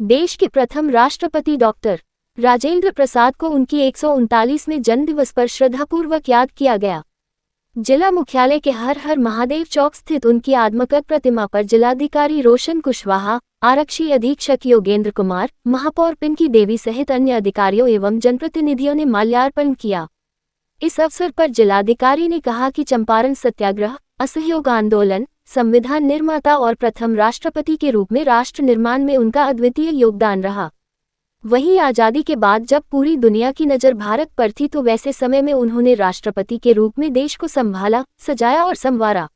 देश के प्रथम राष्ट्रपति डॉक्टर राजेंद्र प्रसाद को उनकी 139वें जन्मदिवस पर श्रद्धापूर्वक याद किया गया। जिला मुख्यालय के हर हर महादेव चौक स्थित उनकी आत्मकत प्रतिमा पर जिलाधिकारी रोशन कुशवाहा, आरक्षी अधीक्षक योगेंद्र कुमार, महापौर पिंकी देवी सहित अन्य अधिकारियों एवं जनप्रतिनिधियों ने माल्यार्पण किया। इस अवसर पर जिलाधिकारी ने कहा कि चंपारण सत्याग्रह, असहयोग आंदोलन, संविधान निर्माता और प्रथम राष्ट्रपति के रूप में राष्ट्र निर्माण में उनका अद्वितीय योगदान रहा। वहीं आज़ादी के बाद जब पूरी दुनिया की नज़र भारत पर थी तो वैसे समय में उन्होंने राष्ट्रपति के रूप में देश को संभाला, सजाया और संवारा।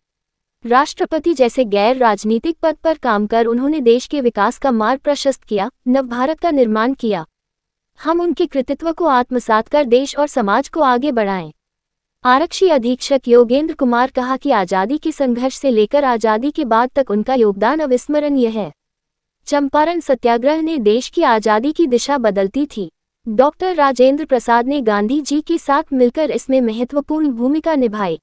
राष्ट्रपति जैसे गैर राजनीतिक पद पर काम कर उन्होंने देश के विकास का मार्ग प्रशस्त किया, नवभारत का निर्माण किया। हम उनके कृतित्व को आत्मसात कर देश और समाज को आगे बढ़ाएं। आरक्षी अधीक्षक योगेंद्र कुमार कहा कि आज़ादी के संघर्ष से लेकर आज़ादी के बाद तक उनका योगदान अविस्मरणीय है। चंपारण सत्याग्रह ने देश की आज़ादी की दिशा बदलती थी। डॉक्टर राजेंद्र प्रसाद ने गांधी जी के साथ मिलकर इसमें महत्वपूर्ण भूमिका निभाई।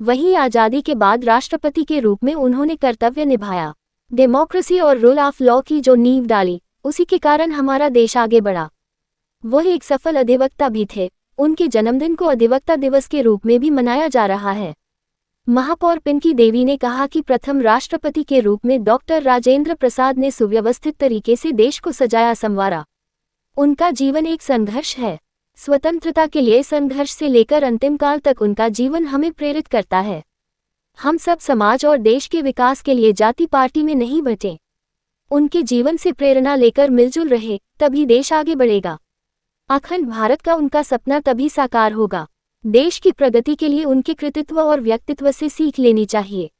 वहीं आज़ादी के बाद राष्ट्रपति के रूप में उन्होंने कर्तव्य निभाया। डेमोक्रेसी और रूल ऑफ लॉ की जो नींव डाली, उसी के कारण हमारा देश आगे बढ़ा। वह एक सफल अधिवक्ता भी थे। उनके जन्मदिन को अधिवक्ता दिवस के रूप में भी मनाया जा रहा है। महापौर पिंकी देवी ने कहा कि प्रथम राष्ट्रपति के रूप में डॉक्टर राजेंद्र प्रसाद ने सुव्यवस्थित तरीके से देश को सजाया संवारा। उनका जीवन एक संघर्ष है। स्वतंत्रता के लिए संघर्ष से लेकर अंतिम काल तक उनका जीवन हमें प्रेरित करता है। हम सब समाज और देश के विकास के लिए जाति पार्टी में नहीं बंटे। उनके जीवन से प्रेरणा लेकर मिलजुल रहे, तभी देश आगे बढ़ेगा। अखंड भारत का उनका सपना तभी साकार होगा। देश की प्रगति के लिए उनके कृतित्व और व्यक्तित्व से सीख लेनी चाहिए।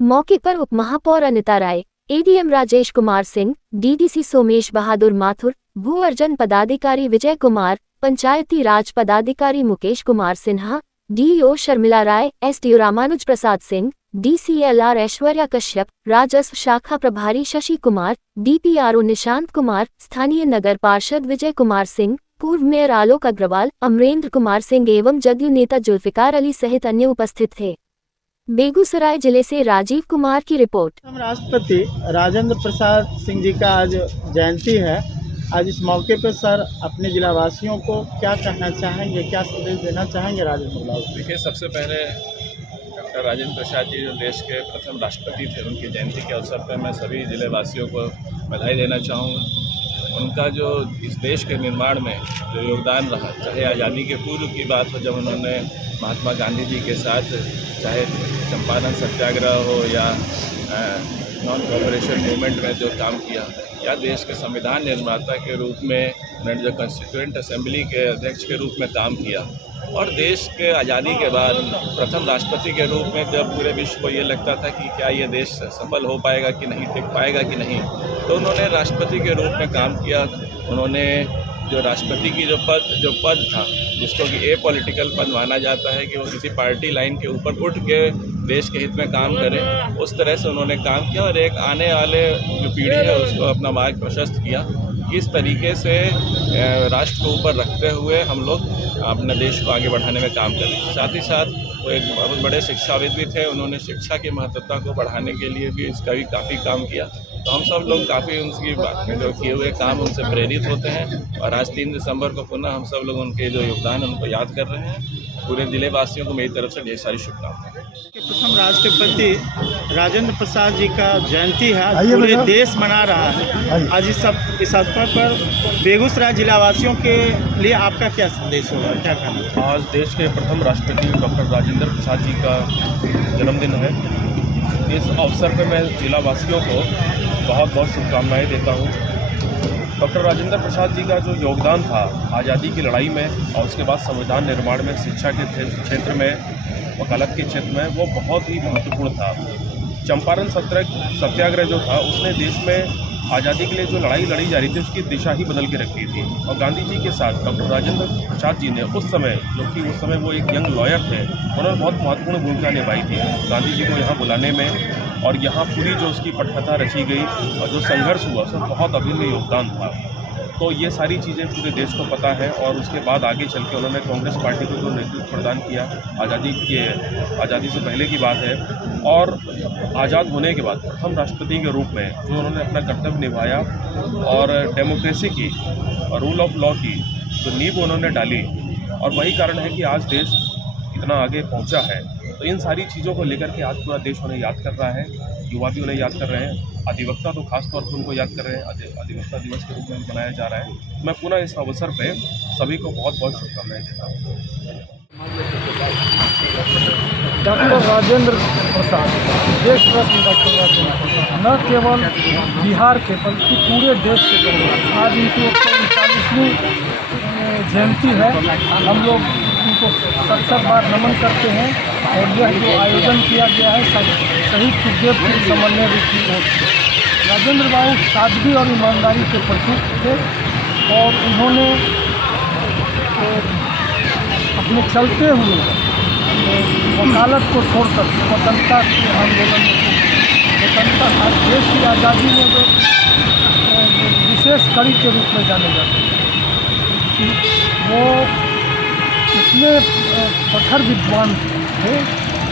मौके पर उप महापौर अनिता राय, एडीएम राजेश कुमार सिंह, डीडीसी सोमेश बहादुर माथुर, भू अर्जन पदाधिकारी विजय कुमार, पंचायती राज पदाधिकारी मुकेश कुमार सिन्हा, डीईओ शर्मिला राय, एसडीओ रामानुज प्रसाद सिंह, डीसीएलआर ऐश्वर्या कश्यप, राजस्व शाखा प्रभारी शशि कुमार, डीपीआरओ निशांत कुमार, स्थानीय नगर पार्षद विजय कुमार सिंह, पूर्व मेयर आलोक अग्रवाल, अमरेंद्र कुमार सिंह एवं जदयू नेता जुल्फिकार अली सहित अन्य उपस्थित थे। बेगूसराय जिले से राजीव कुमार की रिपोर्ट। राष्ट्रपति राजेंद्र प्रसाद सिंह जी का आज जयंती है। आज इस मौके पर सर अपने जिलावासियों को क्या कहना चाहेंगे, क्या संदेश देना चाहेंगे राजेंद्र प्रसाद? देखिए, सबसे पहले डॉक्टर राजेंद्र प्रसाद जी जो देश के प्रथम राष्ट्रपति थे, उनकी जयंती के अवसर पर मैं सभी जिलेवासियों को बधाई देना चाहूँगा। उनका जो इस देश के निर्माण में जो योगदान रहा, चाहे आज़ादी के पूर्व की बात हो जब उन्होंने महात्मा गांधी जी के साथ चाहे चंपारण सत्याग्रह हो या नॉन कोऑपरेशन मूवमेंट में जो काम किया, या देश के संविधान निर्माता के रूप में उन्होंने जो कॉन्स्टिट्यूएंट असेंबली के अध्यक्ष के रूप में काम किया, और देश के आज़ादी के बाद प्रथम राष्ट्रपति के रूप में जब पूरे विश्व को ये लगता था कि क्या ये देश सफल हो पाएगा कि नहीं, टिक पाएगा कि नहीं, तो उन्होंने राष्ट्रपति के रूप में काम किया। उन्होंने जो राष्ट्रपति की जो पद था, जिसको कि ए पॉलिटिकल पद माना जाता है कि वो किसी पार्टी लाइन के ऊपर उठ के देश के हित में काम करें, उस तरह से उन्होंने काम किया और एक आने वाले जो पीढ़ी है उसको अपना मार्ग प्रशस्त किया। इस तरीके से राष्ट्र को ऊपर रखते हुए हम लोग अपने देश को आगे बढ़ाने में काम करें। साथ ही साथ वो एक बहुत बड़े शिक्षाविद भी थे। उन्होंने शिक्षा की महत्वता को बढ़ाने के लिए भी इसका भी काफ़ी काम किया। तो हम सब लोग काफ़ी उनकी जो किए हुए काम उनसे प्रेरित होते हैं, और आज 3 दिसंबर को पुनः हम सब लोग उनके जो योगदान उनको याद कर रहे हैं। पूरे जिलेवासियों को मेरी तरफ से ढेर सारी शुभकामनाएं। प्रथम राष्ट्रपति राजेंद्र प्रसाद जी का जयंती है, पूरे देश मना रहा है। आज इस अवसर पर बेगूसराय जिलावासियों के लिए आपका क्या संदेश होगा, क्या कहना? आज देश के प्रथम राष्ट्रपति डॉक्टर राजेंद्र प्रसाद जी का जन्मदिन है। इस अवसर पर मैं जिलावासियों को बहुत बहुत शुभकामनाएं देता हूँ। डॉक्टर राजेंद्र प्रसाद जी का जो योगदान था आज़ादी की लड़ाई में और उसके बाद संविधान निर्माण में, शिक्षा के क्षेत्र में, वकालत के क्षेत्र में, वो बहुत ही महत्वपूर्ण था। चंपारण सत्याग्रह जो था उसने देश में आज़ादी के लिए जो लड़ाई लड़ी जा रही थी उसकी दिशा ही बदल के रखी थी। और गांधी जी के साथ डॉक्टर राजेंद्र प्रसाद जी ने उस समय, जो कि उस समय वो एक यंग लॉयर थे, उन्होंने बहुत महत्वपूर्ण भूमिका निभाई थी गांधी जी को यहाँ बुलाने में, और यहाँ पूरी जो उसकी पटकथा रची गई और जो संघर्ष हुआ उसमें बहुत अभिन्न योगदान था। तो ये सारी चीज़ें पूरे देश को पता है। और उसके बाद आगे चल के उन्होंने कांग्रेस पार्टी को जो नेतृत्व प्रदान किया, आज़ादी से पहले की बात है, और आज़ाद होने के बाद प्रथम राष्ट्रपति के रूप में जो उन्होंने अपना कर्तव्य निभाया और डेमोक्रेसी की और रूल ऑफ लॉ की जो नींव उन्होंने डाली, और वही कारण है कि आज देश इतना आगे पहुंचा है। तो इन सारी चीज़ों को लेकर के आज पूरा देश उन्हें याद कर रहा है, युवा भी उन्हें याद कर रहे हैं, अधिवक्ता तो खास तौर पर उनको याद कर रहे हैं, अधिवक्ता दिवस के रूप में मनाया जा रहा है। मैं पुनः इस अवसर पे सभी को बहुत बहुत शुभकामनाएं देता हूँ। डॉक्टर राजेंद्र प्रसाद, देश रत्न डॉक्टर राजेंद्र प्रसाद न केवल बिहार के बल्कि पूरे देश के लोग, आज इनकी 139वीं जयंती है। हम लोग उनको सत्तर बार नमन करते हैं। और यह जो आयोजन किया गया है शहीद सुखदेव सिंह समन्वय की ओर से। राजेंद्र बाबू सादगी और ईमानदारी के प्रतीक थे और उन्होंने अपने चलते हुए वकालत को छोड़कर स्वतंत्रता के आंदोलन स्वतंत्रता देश की आज़ादी में वे विशेष कड़ी के रूप में जाने जाते हैं। वो इतने प्रखर विद्वान थे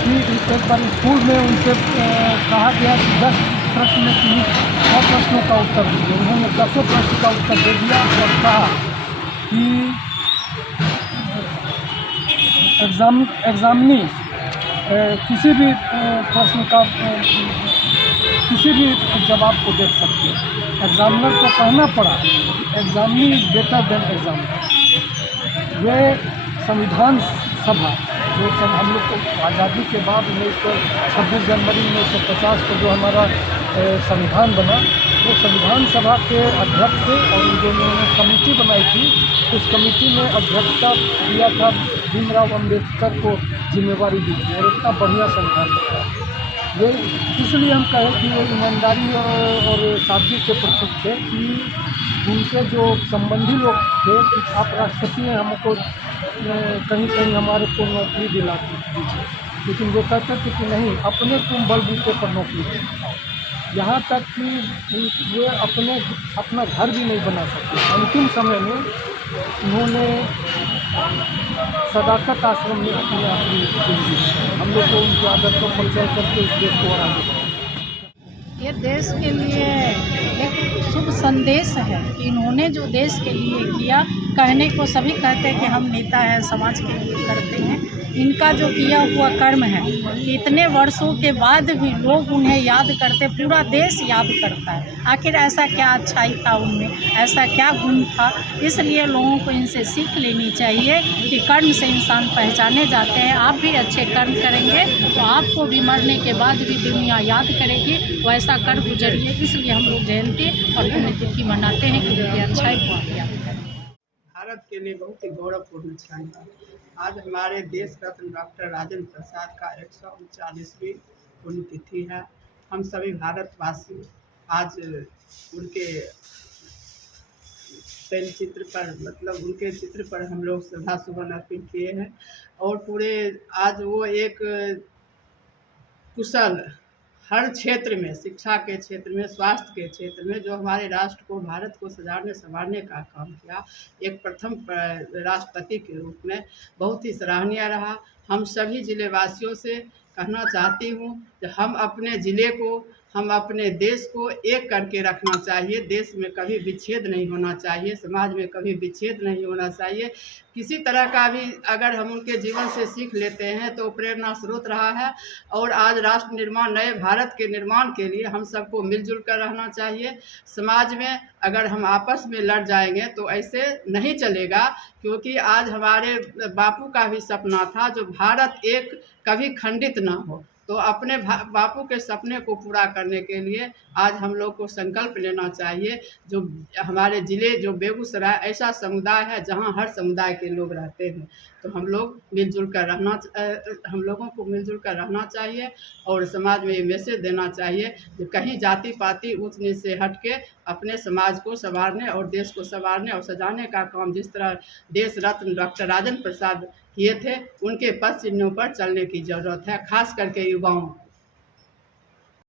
कि एक बार स्कूल में उनसे कहा गया कि 10 प्रश्न में 100 प्रश्नों का उत्तर दीजिए। उन्होंने 10 प्रश्न का उत्तर दे दिया और कहा कि एग्जामिनी किसी भी प्रश्न का किसी भी जवाब को देख सकते हैं। एग्जामिनर को कहना पड़ा examinee is better than examiner. वे संविधान सभा जो हम लोग को आज़ादी के बाद 26 जनवरी 1950 को जो हमारा संविधान बना, वो संविधान सभा के अध्यक्ष थे और जो उन्होंने कमेटी बनाई थी, उस कमेटी में अध्यक्षता किया था भीमराव अम्बेडकर को जिम्मेवारी दी थी और इतना बढ़िया संविधान बनाया। वे इसलिए हम कहें कि वो ईमानदारी और सादगी के प्रतीक थे कि उनके जो संबंधी लोग थे कि आप राष्ट्रपति हैं, हमको कहीं कहीं हमारे को नौकरी दिला दीजिए, लेकिन वो कहते थे कि नहीं, अपने तुम बलबूते पर नौकरी दो। यहाँ तक कि वे अपना घर भी नहीं बना सकते। अंतिम समय में उन्होंने सदाकत आश्रम में अपनी आखिरी जिंदगी, हम लोग को उनकी आदतों पर चल करके इस देश को आगे बढ़ाया। ये देश के लिए एक शुभ संदेश है कि इन्होंने जो देश के लिए किया, कहने को सभी कहते हैं कि हम नेता हैं, समाज के लिए करते हैं। इनका जो किया हुआ कर्म है, इतने वर्षों के बाद भी लोग उन्हें याद करते, पूरा देश याद करता है। आखिर ऐसा क्या अच्छाई था उनमें, ऐसा क्या गुण था? इसलिए लोगों को इनसे सीख लेनी चाहिए कि कर्म से इंसान पहचाने जाते हैं। आप भी अच्छे कर्म करेंगे तो आपको भी मरने के बाद भी दुनिया याद करेगी, वैसा कर गुजरिए। इसलिए हम लोग जयंती और पुण्यतिथि मनाते हैं कि उनकी अच्छाई को आप याद करें। भारत के लिए बहुत ही गौरवपूर्ण क्षण है। आज हमारे देश रत्न डॉक्टर राजेंद्र प्रसाद का 139वीं पुण्यतिथि है। हम सभी भारतवासी आज उनके तैलचित्र पर, मतलब उनके चित्र पर हम लोग श्रद्धासुमन अर्पित किए हैं। और पूरे आज वो एक कुशल हर क्षेत्र में, शिक्षा के क्षेत्र में, स्वास्थ्य के क्षेत्र में, जो हमारे राष्ट्र को, भारत को सजाने संवारने का काम किया, एक प्रथम राष्ट्रपति के रूप में बहुत ही सराहनीय रहा। हम सभी ज़िले वासियों से कहना चाहती हूँ कि हम अपने ज़िले को, हम अपने देश को एक करके रखना चाहिए। देश में कभी विच्छेद नहीं होना चाहिए, समाज में कभी विच्छेद नहीं होना चाहिए। किसी तरह का भी अगर हम उनके जीवन से सीख लेते हैं तो प्रेरणा स्रोत रहा है। और आज राष्ट्र निर्माण, नए भारत के निर्माण के लिए हम सबको मिलजुल कर रहना चाहिए। समाज में अगर हम आपस में लड़ जाएंगे तो ऐसे नहीं चलेगा, क्योंकि आज हमारे बापू का भी सपना था जो भारत एक कभी खंडित ना हो। तो अपने बापू के सपने को पूरा करने के लिए आज हम लोग को संकल्प लेना चाहिए। जो हमारे ज़िले, जो बेगूसराय ऐसा समुदाय है जहां हर समुदाय के लोग रहते हैं, तो हम लोग मिलजुल कर रहना, हम लोगों को मिलजुल कर रहना चाहिए। और समाज में ये मैसेज देना चाहिए कि कहीं जाति पाति ऊंच नीच से हट के अपने समाज को संवारने और देश को संवारने और सजाने का काम जिस तरह देश रत्न डॉक्टर राजेंद्र प्रसाद किए थे, उनके पद चिन्हों पर चलने की ज़रूरत है, खास करके युवाओं